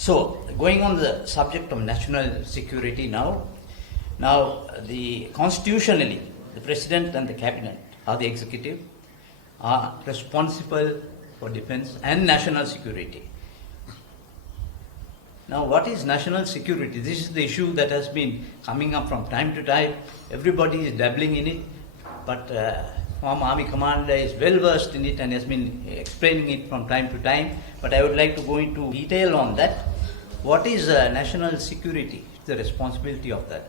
So, going on the subject of national security now, constitutionally, the President and the Cabinet are the executive, are responsible for defense and national security. Now, what is national security? This is the issue that has been coming up from time to time. Everybody is dabbling in it, but former Army Commander is well versed in it and has been explaining it from time to time. But I would like to go into detail on that. What is national security? It's the responsibility of the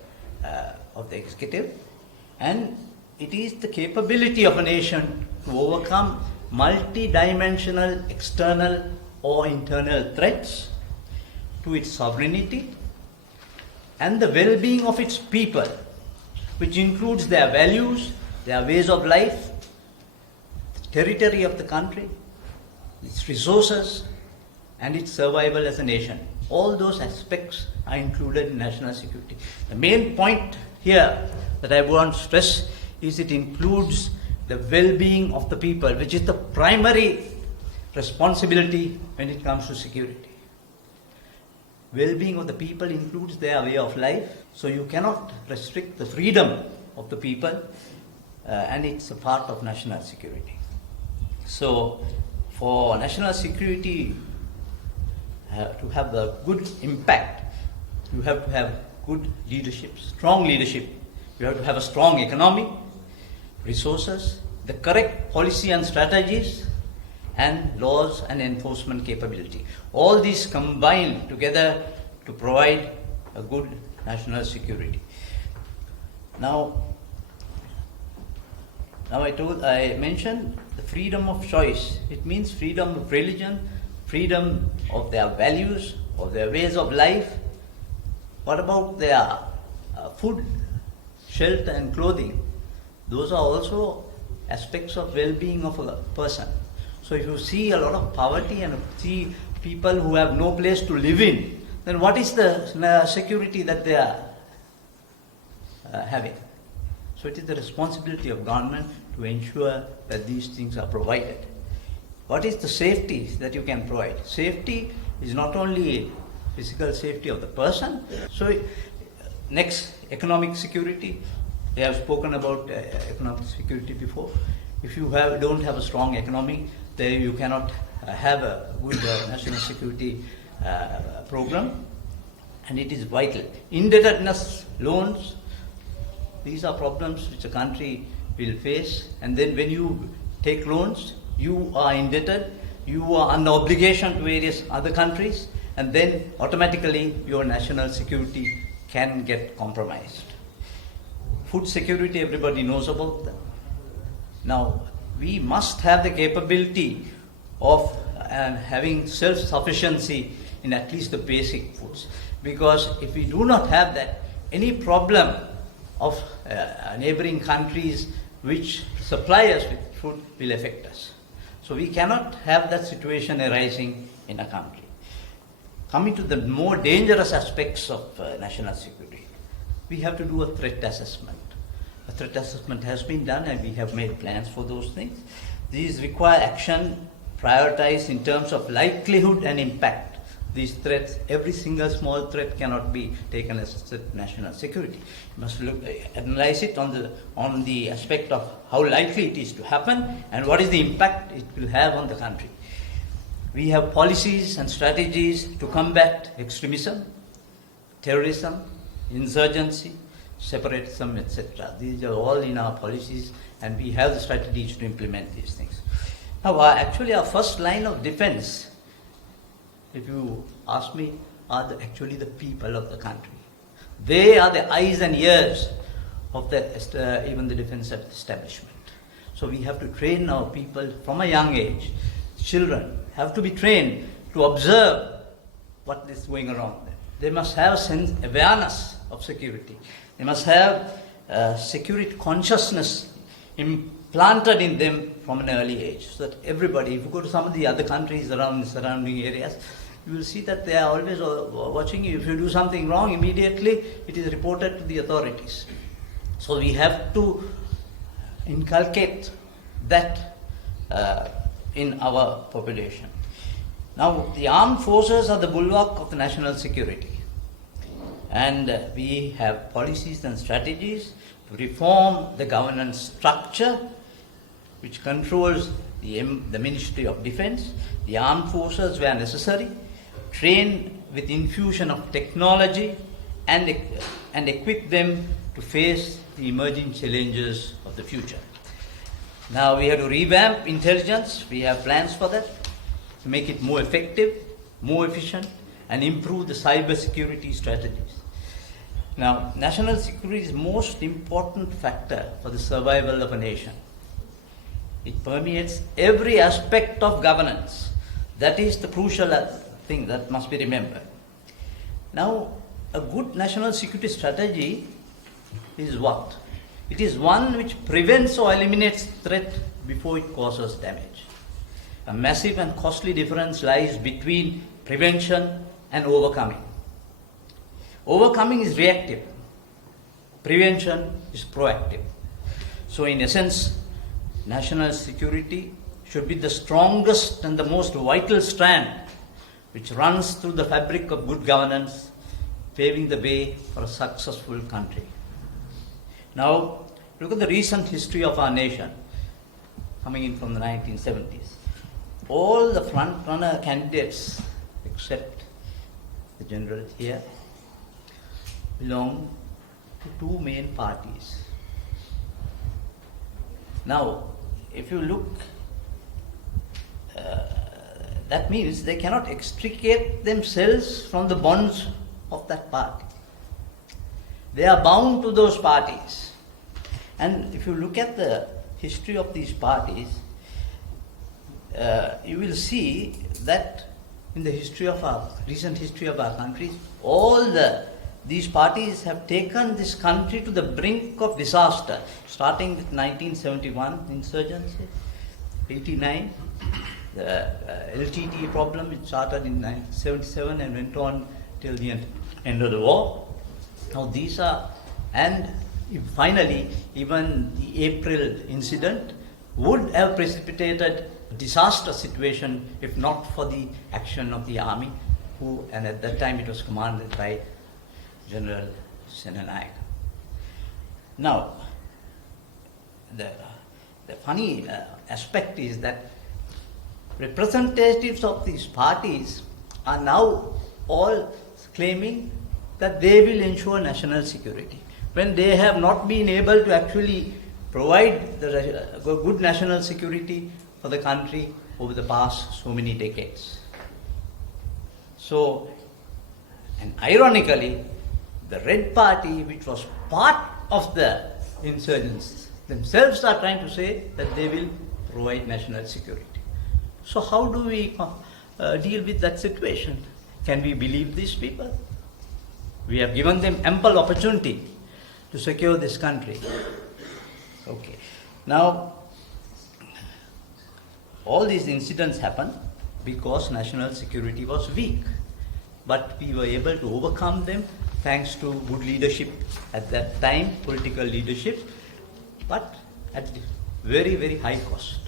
executive, and it is the capability of a nation to overcome multi-dimensional external or internal threats to its sovereignty and the well-being of its people, which includes their values, their ways of life, the territory of the country, its resources, and its survival as a nation. All those aspects are included in national security. The main point here that I want to stress is it includes the well-being of the people, which is the primary responsibility when it comes to security. Well-being of the people includes their way of life, so you cannot restrict the freedom of the people, and it's a part of national security. So, for national security to have a good impact, you have to have good leadership, strong leadership. You have to have a strong economy, resources, the correct policy and strategies, and laws and enforcement capability. All these combine together to provide a good national security. Now I mentioned the freedom of choice. It means freedom of religion, freedom of their values, of their ways of life. What about their food, shelter and clothing? Those are also aspects of well-being of a person. So if you see a lot of poverty and see people who have no place to live in, then what is the security that they are having? So it is the responsibility of government to ensure that these things are provided. What is the safety that you can provide? Safety is not only physical safety of the person. So next, economic security. They have spoken about economic security before. If you don't have a strong economy, then you cannot have a good national security program, and it is vital. Indebtedness, loans, these are problems which a country will face, and then when you take loans, you are indebted, you are under obligation to various other countries, and then automatically your national security can get compromised. Food security, everybody knows about that. Now, we must have the capability of having self-sufficiency in at least the basic foods. Because if we do not have that, any problem of neighboring countries which supply us with food will affect us. So we cannot have that situation arising in a country. Coming to the more dangerous aspects of national security, we have to do a threat assessment. A threat assessment has been done and we have made plans for those things. These require action prioritized in terms of likelihood and impact. These threats, every single small threat cannot be taken as national security. You must analyze it on the aspect of how likely it is to happen and what is the impact it will have on the country. We have policies and strategies to combat extremism, terrorism, insurgency, separatism, etc. These are all in our policies, and we have the strategies to implement these things. Now, actually our first line of defense, if you ask me, are actually the people of the country. They are the eyes and ears of even the defense establishment. So we have to train our people from a young age. Children have to be trained to observe what is going around them. They must have awareness of security. They must have security consciousness implanted in them from an early age, so that everybody, if you go to some of the other countries around the surrounding areas, you will see that they are always watching you. If you do something wrong, immediately it is reported to the authorities. So we have to inculcate that in our population. Now, the armed forces are the bulwark of the national security. And we have policies and strategies to reform the governance structure which controls the Ministry of Defense, the armed forces where necessary, train with infusion of technology and equip them to face the emerging challenges of the future. Now we have to revamp intelligence. We have plans for that, to make it more effective, more efficient, and improve the cyber security strategies. Now, national security is the most important factor for the survival of a nation. It permeates every aspect of governance. That is the crucial thing that must be remembered. Now, a good national security strategy is what? It is one which prevents or eliminates threat before it causes damage. A massive and costly difference lies between prevention and overcoming. Overcoming is reactive. Prevention is proactive. So in essence, national security should be the strongest and the most vital strand which runs through the fabric of good governance, paving the way for a successful country. Now, look at the recent history of our nation, coming in from the 1970s. All the front-runner candidates, except the general here, belong to two main parties. Now, if you look, that means they cannot extricate themselves from the bonds of that party. They are bound to those parties. And if you look at the history of these parties, you will see that in the history of recent history of our country, these parties have taken this country to the brink of disaster, starting with 1971 insurgency, 89, the LTT problem, which started in 1977 and went on till the end of the war. Now these are, and finally, even the April incident would have precipitated a disaster situation if not for the action of the army, and at that time it was commanded by General Senanayake. Now, the funny aspect is that representatives of these parties are now all claiming that they will ensure national security, when they have not been able to actually provide the good national security for the country over the past so many decades. So, and ironically, the Red Party, which was part of the insurgents, themselves are trying to say that they will provide national security. So how do we deal with that situation? Can we believe these people? We have given them ample opportunity to secure this country. Okay. Now, all these incidents happened because national security was weak. But we were able to overcome them thanks to good leadership at that time, political leadership, but at very, very high cost.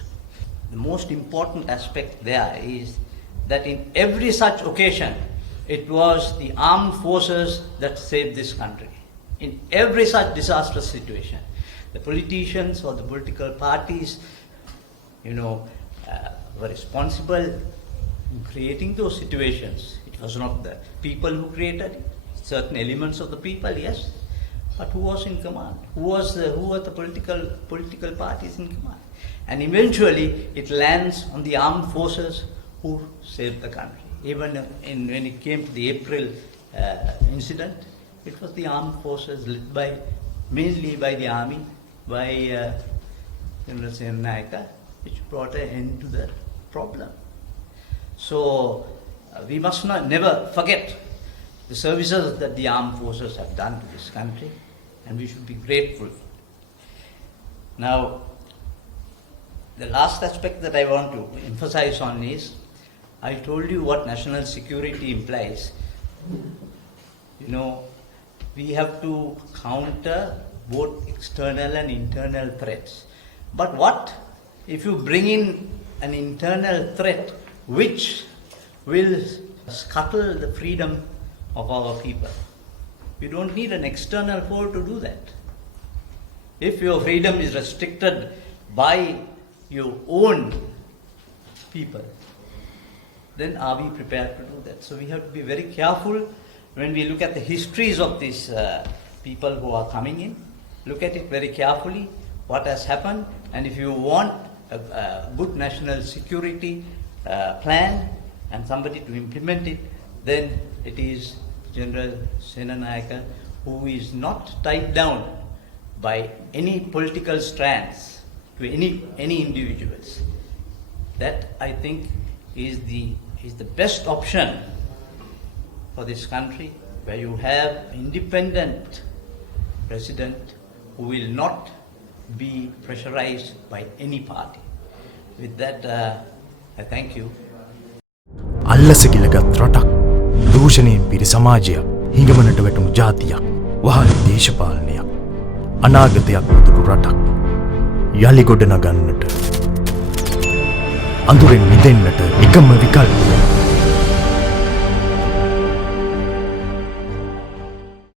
The most important aspect there is that in every such occasion, it was the armed forces that saved this country. In every such disastrous situation, the politicians or the political parties, were responsible in creating those situations. It was not the people who created it. Certain elements of the people, yes, but who was in command? Who were the political parties in command? And eventually, it lands on the armed forces who saved the country. Even when it came to the April incident, it was the armed forces led mainly by the army, by General Senanayake, which brought an end to the problem. So we must never forget the services that the armed forces have done to this country, and we should be grateful. Now, the last aspect that I want to emphasize on is, I told you what national security implies. We have to counter both external and internal threats. But what if you bring in an internal threat which will scuttle the freedom of our people. You don't need an external foe to do that. If your freedom is restricted by your own people, then are we prepared to do that? So we have to be very careful when we look at the histories of these people who are coming in. Look at it very carefully, what has happened, and if you want a good national security plan and somebody to implement it, then it is General Senanayaka, who is not tied down by any political strands to any individuals. That, I think, is the best option for this country, where you have independent president who will not be pressurized by any party. With that, I thank you. අල්ලසගිලගත් රටක්, දූෂණයෙන් පිරි සමාජයක්, හිඟමනට වැටුණු ජාතියක්, වහල් දේශපාලනයක්, අනාගතයක් නොදුටු රටක් යලි ගොඩනගන්නට, අඳුරෙන් මිදෙන්නට එකම විකල්පය